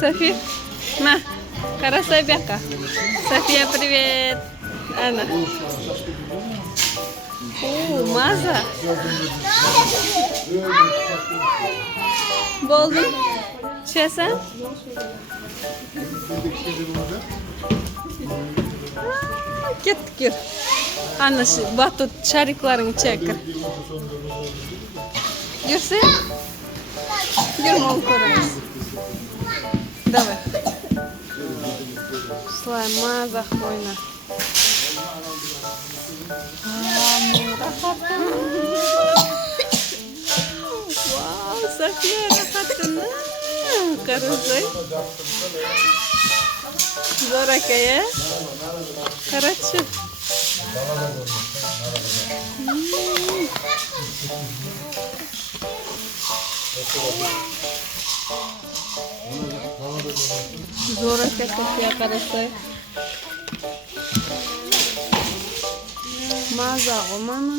Софи. На, карасай бяка. София, привет. Ana. Maza. Buldum. Çesen. Kettik yürü. Ana batut şariklarını çekir. Yürüsün. Yürüme onu koruyuz. Давай. Слайм маза хойна. Вау, София рахатына. Карасай. Зор акая. Карачы. Зор акая София карасай. Маза романа.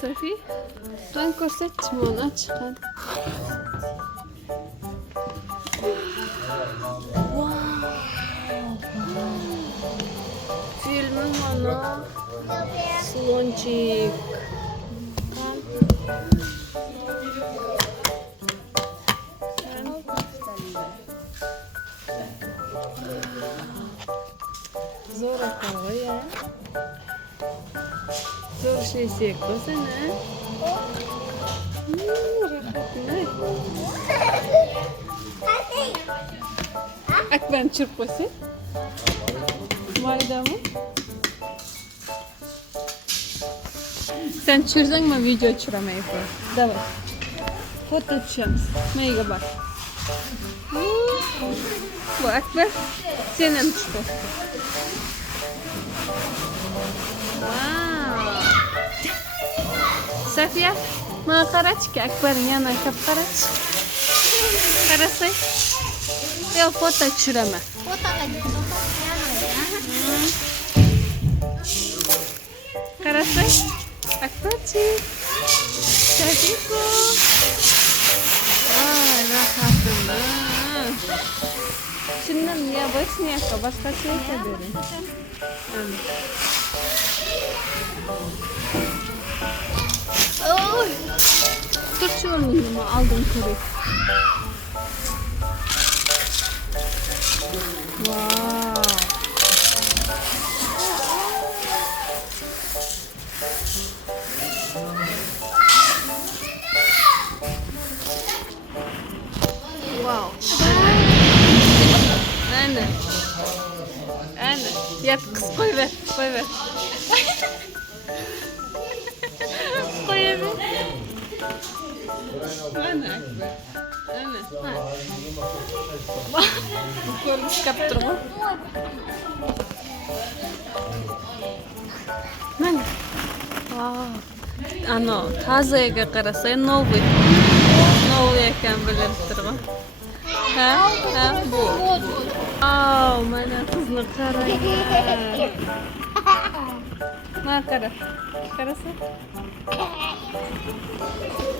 Sofi, ben korsetçim onu aç. Hadi. Wow. Filmin bana sloncik. Zor akıllı ya. Zor şey sekosana. Rahatına. Akben çırpması. Mayda mı? Sen çırdan mı video çırlamayı koy? Давай. Foto çırpmış. Meyga bak. Bu Akber. Senin çıkıyor. София, мына қарачки, Акбардың янына кеп қарашы. Қарасай. Мен фото түсіремін. Қарасай. Акбарчик. Софико. Ай, рахатына. Шыннан необычный, басқа чайка берем. Oy. Dur şu onu aldım kuru. Wow. Wow. Anne. Anne. Yat kız koy ver. Koy ver. Ana. Ana. Bu ko'rib kaptırma. Mana. Ano, tazaga qarasay novi ekan bilib turibman. Ha, bu. Mana qizni qarang. Mana qara. Qarasa.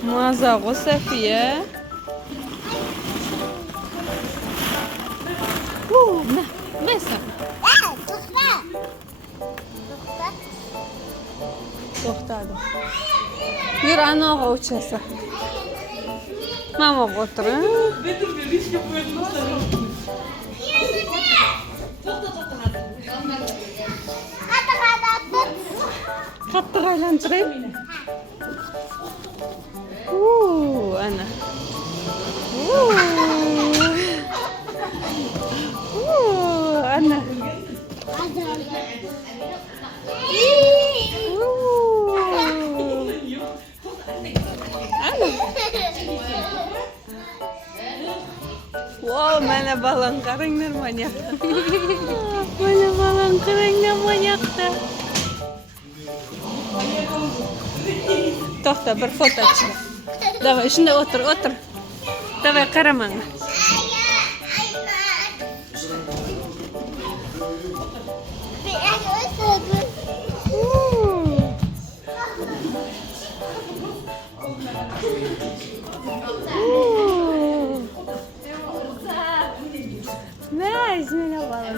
Maza o Sofiya. Ne? Mesela. To'xtadi. Yur anaga o'chasa. Mama o'tiring. Qattiq aylantiring. Ana. Ana. Wow, mana balon qaranglar mana yoqda. Mana balon qaranglar mana yoqda. To'xta, bir foto chek. Davay, shunda o'tir. Davay, qara menga. Nice, mana balon.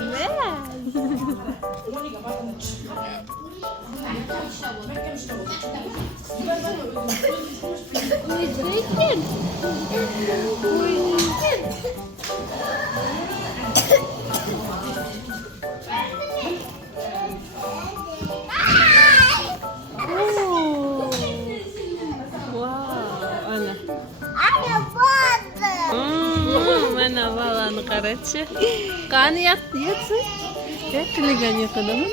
Mana balonni qarachi. Qani yetsin. Tilgan yiqilimi?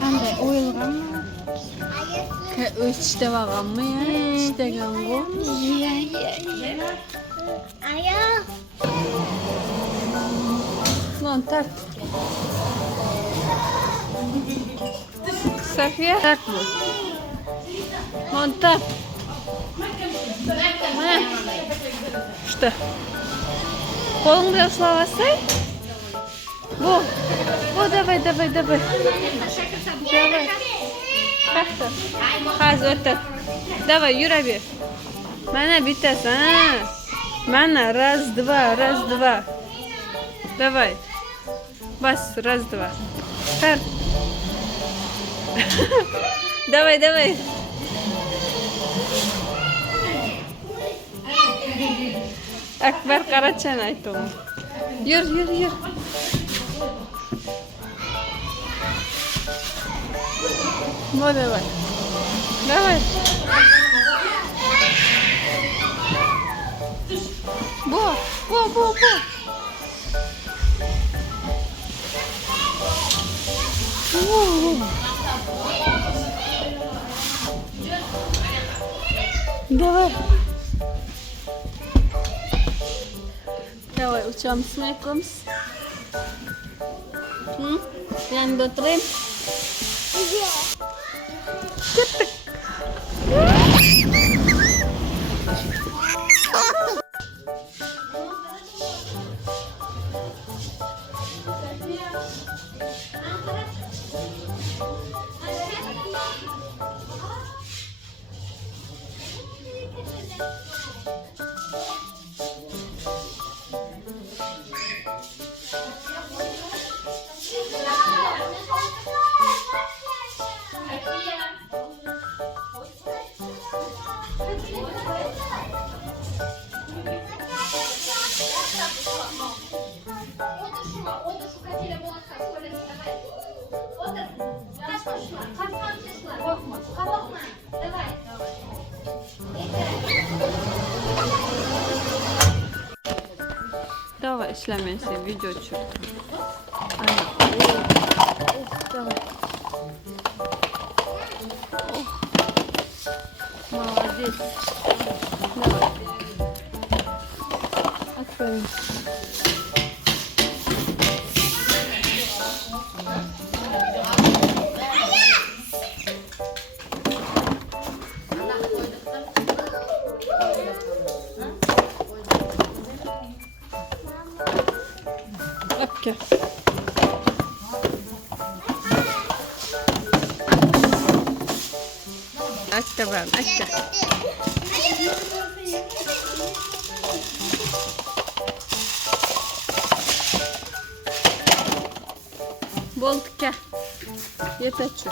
Qanday o'yilganmi? O'chishda vaqammi ya? Ishtagan-ku. Aya. Non tart. Safiya tart bu. Non tart. Что? Қолыңды ұстап алсай? Во, давай. Давай. Қақты. Қазір өтіп. Давай, юра бер. Мана бітесің. Мана, раз, два. Давай. Бас, раз, два. Тарт. Давай. Akbar qarachan aytdim. Yur. Давай. Bo. Давай, учимся, знакомимся. Yang doktrin. Давай, işlemesi video çöktüm. Давай. Молодец. Давай. Откроем. Okey. Açta ben, açta. Boltka. Yeterli.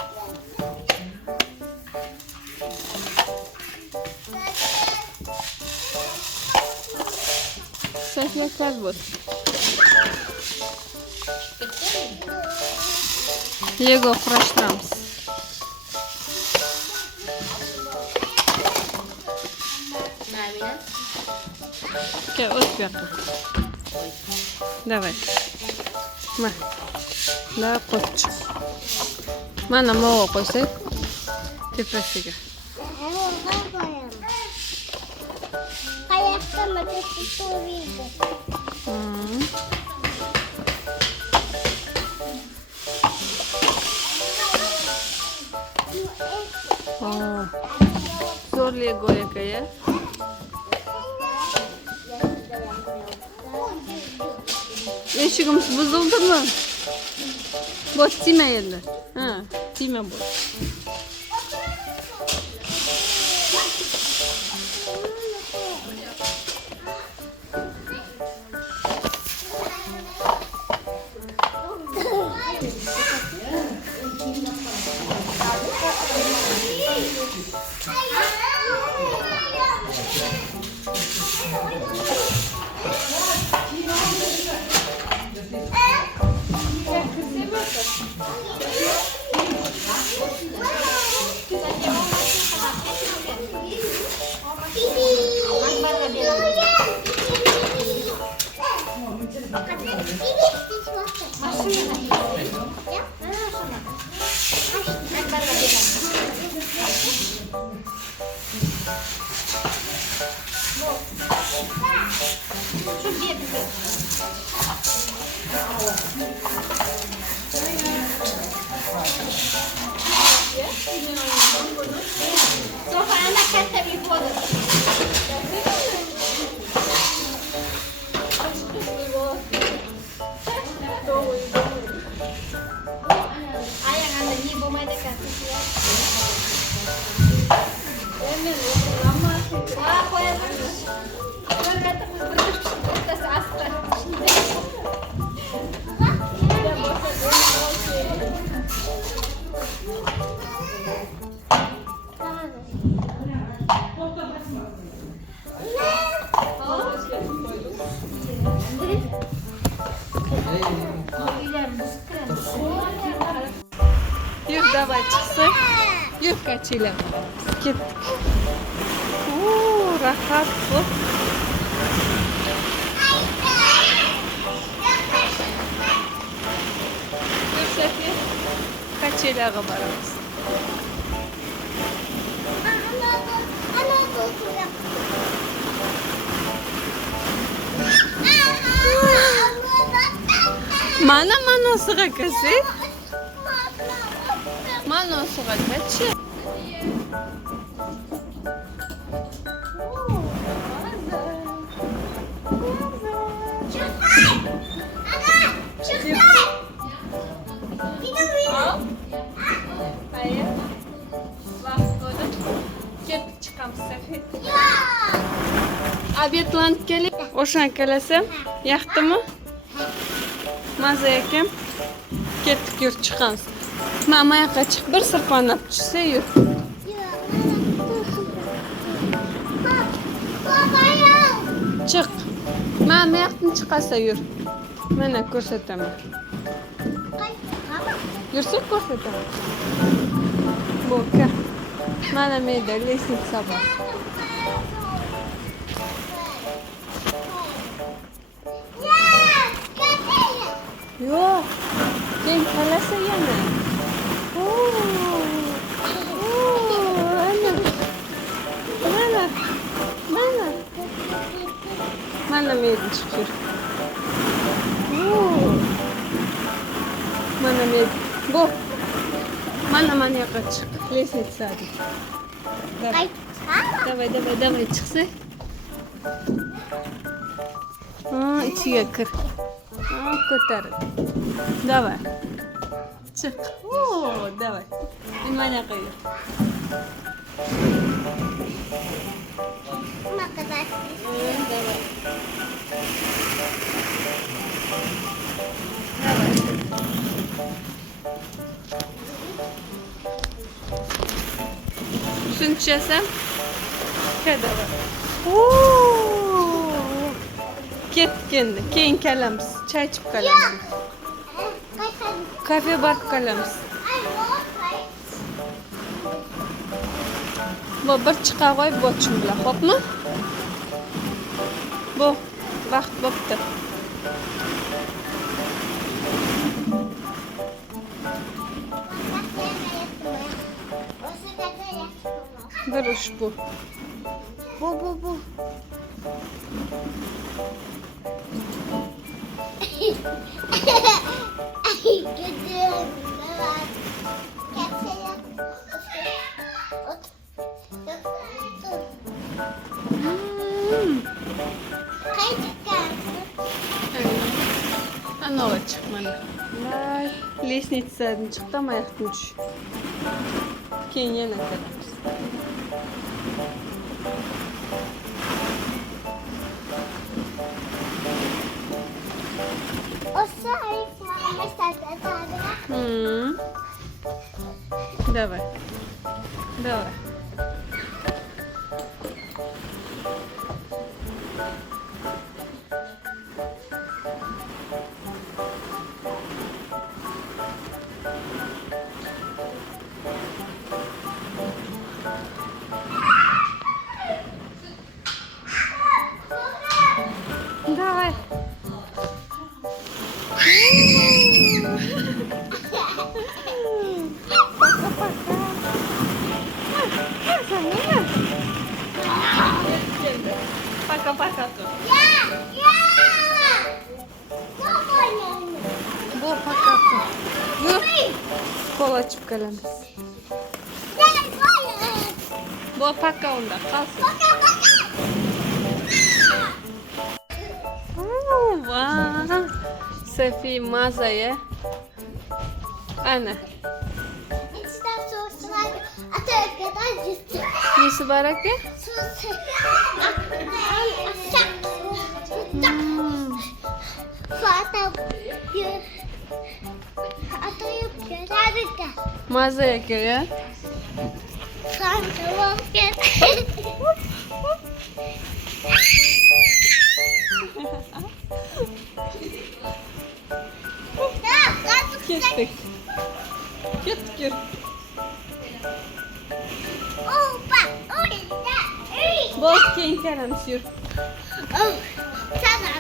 Saçma kazbot. Lego Crash'tamiz. Ke o't bu yoqqa. Давай. Da qo'ychi. Mana mo'g'u qo'ysak tepasiga. Mama, questo suo video. Hmm. Oh. Zor Lego ya. Eşigimiz bozuldu mu? Boş tiymeyelim. Ha, tiyme boş. Sofraya da kette bir kodu. Ayang anda ni bomay da kette. Wah, koyar. Ben de bu astra. Yürü давай çıksak. Yürü kaçıyla. Gittik. Rahat bu. Yürü Safiye. Kaçıyla varırız. Mana sıra kızı. Mana sıra kaçı. Hayır. Bak böyle. Git çıkalım Safiye. Obedlanıp gelip oşan kelasem. Yaktı mı? Maza ekem. Kettik yurt çıkamız. Mama yaka çık bir sırpanap düşse yurt. Çık. Mama yaktın çıkasa yurt. Mana ko'rsataman. Yursak ko'rsataman. Bo'ka. Mana menda lesnitsa bor. Yo'q. Keyin qalasa yana. Ana. Mana menda chiqir. Mana menda. Bu. Mana yoqqa chiq. Lesnitsa. Давай chiqsa. İçiga kir. Ko'tar. Давай. Çık. Давай. Mana qo'y. Давай. Tushunchasam? Kadava. Ketdi. Keyin kelamiz. Choy ichib qolamiz. Kafe borib qolamiz. Bu bir chiqa qo'y bochim bilan, xo'pmi? Bu vaqt bo'pti. Bir ushbu. Bu. Anova chiqmadi. Lestnitsadan chiqdi, ama oyoqdan tush. Keyin yana kelamiz. Давай. Давай. Давай. Пока-пока. Пока-пока. Bu poka. Yur. Kol açıp kalamiz. Bu poka unda qalsin. Vay. Sofi mazaya. Ana. Nesi var aka? Mazaya geliyor. Gittik. Gittik. Bol keyin kelamiz yur. Sana